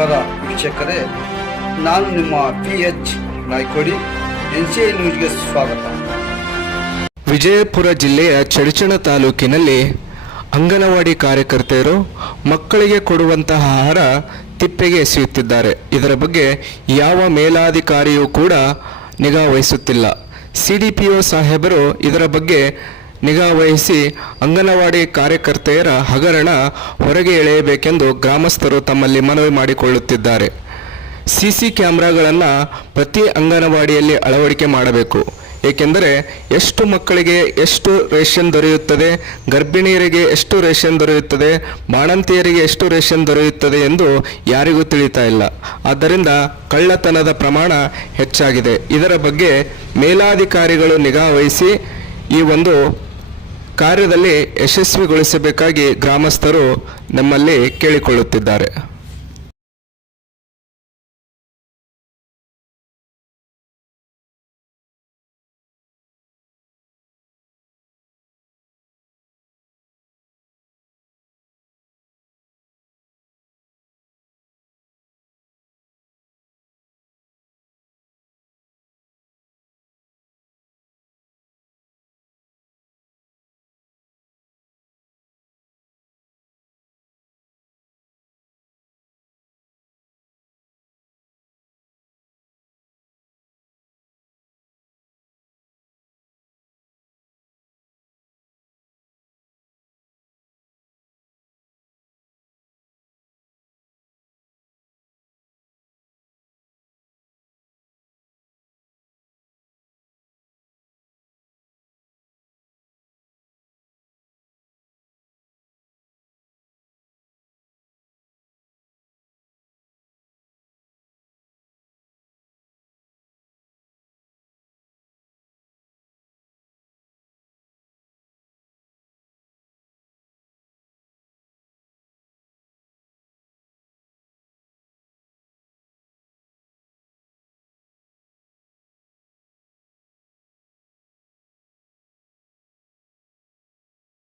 ವೀಕ್ಷಕರೇ, ನಾನು ನಿಮ್ಮ P H Naikodi N C I ನ್ಯೂಸ್ಗೆ ಸ್ವಾಗತ. ವಿಜಯಪುರ ಜಿಲ್ಲೆಯ ಚಡಚಣ ತಾಲೂಕಿನಲ್ಲಿ ಅಂಗನವಾಡಿ ಕಾರ್ಯಕರ್ತೆಯರು ಮಕ್ಕಳಿಗೆ ಕೊಡುವಂತಹ ಆಹಾರ ತಿಪ್ಪೆಗೆ ಎಸೆಯುತ್ತಿದ್ದಾರೆ. ಇದರ ಬಗ್ಗೆ ಯಾವ ಮೇಲಾಧಿಕಾರಿಯೂ ಕೂಡ ನಿಗಾ ವಹಿಸುತ್ತಿಲ್ಲ. ಸಿ ಸಾಹೇಬರು ಇದರ ಬಗ್ಗೆ ನಿಗಾ ವಹಿಸಿ ಅಂಗನವಾಡಿ ಕಾರ್ಯಕರ್ತೆಯರ ಹಗರಣ ಹೊರಗೆ ಎಳೆಯಬೇಕೆಂದು ಗ್ರಾಮಸ್ಥರು ತಮ್ಮಲ್ಲಿ ಮನವಿ ಮಾಡಿಕೊಳ್ಳುತ್ತಿದ್ದಾರೆ. ಸಿಸಿ ಕ್ಯಾಮ್ರಾಗಳನ್ನು ಪ್ರತಿ ಅಂಗನವಾಡಿಯಲ್ಲಿ ಅಳವಡಿಕೆ ಮಾಡಬೇಕು. ಏಕೆಂದರೆ ಎಷ್ಟು ಮಕ್ಕಳಿಗೆ ಎಷ್ಟು ರೇಷನ್ ದೊರೆಯುತ್ತದೆ, ಗರ್ಭಿಣಿಯರಿಗೆ ಎಷ್ಟು ರೇಷನ್ ದೊರೆಯುತ್ತದೆ ಬಾಣಂತಿಯರಿಗೆ ಎಷ್ಟು ರೇಷನ್ ದೊರೆಯುತ್ತದೆ ಎಂದು ಯಾರಿಗೂ ತಿಳಿತಾ ಇಲ್ಲ. ಆದ್ದರಿಂದ ಕಳ್ಳತನದ ಪ್ರಮಾಣ ಹೆಚ್ಚಾಗಿದೆ. ಇದರ ಬಗ್ಗೆ ಮೇಲಾಧಿಕಾರಿಗಳು ನಿಗಾ ವಹಿಸಿ ಈ ಒಂದು ಕಾರ್ಯದಲ್ಲಿ ಯಶಸ್ವಿಗೊಳಿಸಬೇಕಾಗಿ ಗ್ರಾಮಸ್ಥರು ನಮ್ಮಲ್ಲಿ ಕೇಳಿಕೊಳ್ಳುತ್ತಿದ್ದಾರೆ.